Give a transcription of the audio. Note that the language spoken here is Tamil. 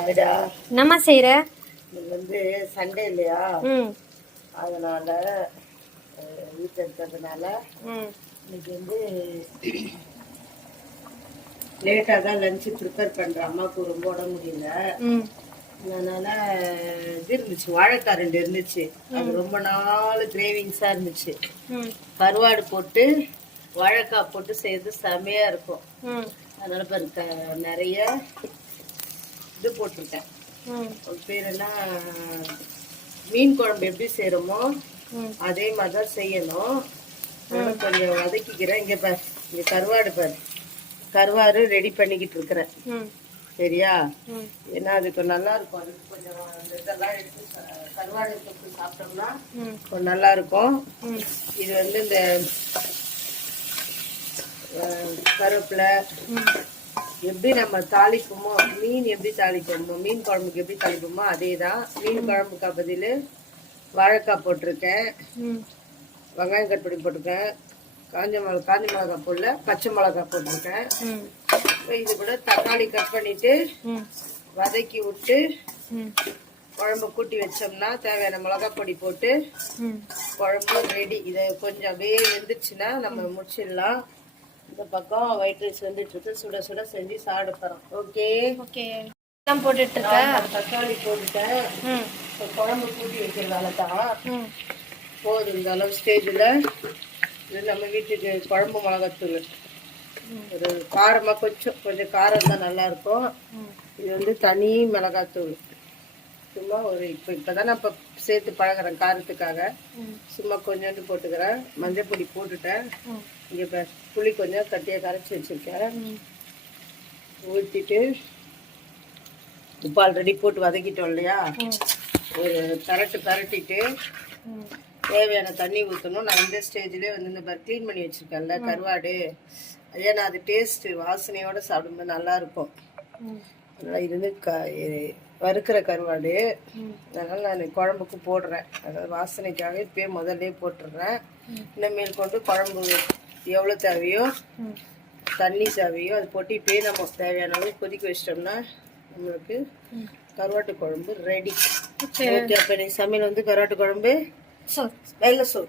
என்னம்மா செய்யற வந்து சண்டே இல்லையா? அதனால வீட்டில் இருக்கிறதுனால இன்னைக்கு வந்து லேட்டாக தான் லஞ்சு ப்ரிப்பேர் பண்ணுறேன் அம்மாவுக்கு ரொம்ப உடம்பு முடியல. அதனால இது இருந்துச்சு வாழைக்காய் ரெண்டு இருந்துச்சு. அது ரொம்ப நாள் கிரேவிங்ஸாக இருந்துச்சு. கருவாடு போட்டு வாழைக்காய் போட்டு செய்யறது செமையாக இருக்கும். அதனால பாருங்க நிறைய இது போட்டிருக்கேன். பேர் என்ன? மீன் குழம்பு எப்படி செய்கிறோமோ ம். அதே மாதிரி தான் செய்யணும். கொஞ்சம் வதக்கிக்கிறேன். இங்கே பார் இங்கே கருவாடு பார். கருவாடு ரெடி பண்ணிக்கிட்டு இருக்கிறேன். ம். சரியா? ஏன்னா அதுக்கு நல்லா இருக்கும். அதுக்கு கொஞ்சம் இதெல்லாம் எடுத்து கருவாடு தொட்டு சாப்பிட்டோம்னா கொஞ்சம் நல்லா இருக்கும். இது வந்து இந்த கருவேப்பிலை எப்படி நம்ம தாளிப்போமோ மீன் எப்படி தாளிப்போமோ மீன் குழம்புக்கு எப்படி தாளிப்போமோ அதே தான் மீன் குழம்புக்கு பதில் வாழைக்காய் போட்டிருக்கேன். வெங்காயம் கட் பண்ணி போட்டிருக்கேன். காஞ்ச மிளகா காஞ்ச மிளகா போடல பச்சை மிளகா போட்டிருக்கேன். இது கூட தக்காளி கட் பண்ணிட்டு வதக்கி விட்டு குழம்பு கூட்டி வச்சோம்னா தேவையான மிளகா பொடி போட்டு குழம்பு ரெடி இதை கொஞ்சம் அப்படியே வெந்துச்சுன்னா நம்ம முடிச்சிடலாம். இந்த பக்கம் ஒயிட் ரைஸ் வந்துட்டு சுட சுட செஞ்சு சாப்பிட போறோம் ஓகே ஓகே எல்லாம் போட்டுட்டு இருக்க தக்காளி போட்டுட்டேன். இப்போ குழம்பு கூட்டி வைக்கிறதால தான் போதும் இந்த அளவு ஸ்டேஜில் இது நம்ம வீட்டுக்கு குழம்பு மிளகாத்தூள் ஒரு காரமாக கொஞ்சம் கொஞ்சம் காரம் தான் நல்லா இருக்கும். ம். இது வந்து தனி மிளகாத்தூள். சும்மா ஒரு இப்போ இப்போ தான் நான் இப்போ சேர்த்து பழகுறேன் காரத்துக்காக. சும்மா கொஞ்சோண்டு போட்டுக்கிறேன். மஞ்சள் பொடி போட்டுட்டேன். இங்கே இப்போ புளி கொஞ்சம் கட்டியாக கரைச்சி வச்சுருக்கேன். ஊற்றிட்டு உப்பு ஆல்ரெடி போட்டு வதக்கிட்டோம் இல்லையா? ஒரு கரட்டு கரட்டிட்டு தேவையான தண்ணி ஊற்றணும் நான் இந்த ஸ்டேஜ்லேயே வந்து இந்த மாதிரி க்ளீன் பண்ணி வச்சுருக்கேன்ல கருவாடு. ஏன்னா அது டேஸ்ட்டு வாசனையோட சாப்பிடும்போது நல்லா இருக்கும். ம். அதனால் இது வந்து க வறுக்கிற கருவாடு. அதனால் நான் குழம்புக்கு போடுறேன். அதாவது வாசனைக்காக இப்பயே முதல்லே போட்டுடுறேன். இனிமேல் கொண்டு குழம்பு எவ்வளோ தேவையோ தண்ணி தேவையோ அது போட்டு இப்பயே நம்ம தேவையான அளவு கொதிக்க வச்சிட்டோம்னா நம்மளுக்கு கருவாட்டு குழம்பு ரெடி ஓகே அப்போ இன்னைக்கு சமையல் வந்து கருவாட்டு குழம்பு வெள்ளை சோறு.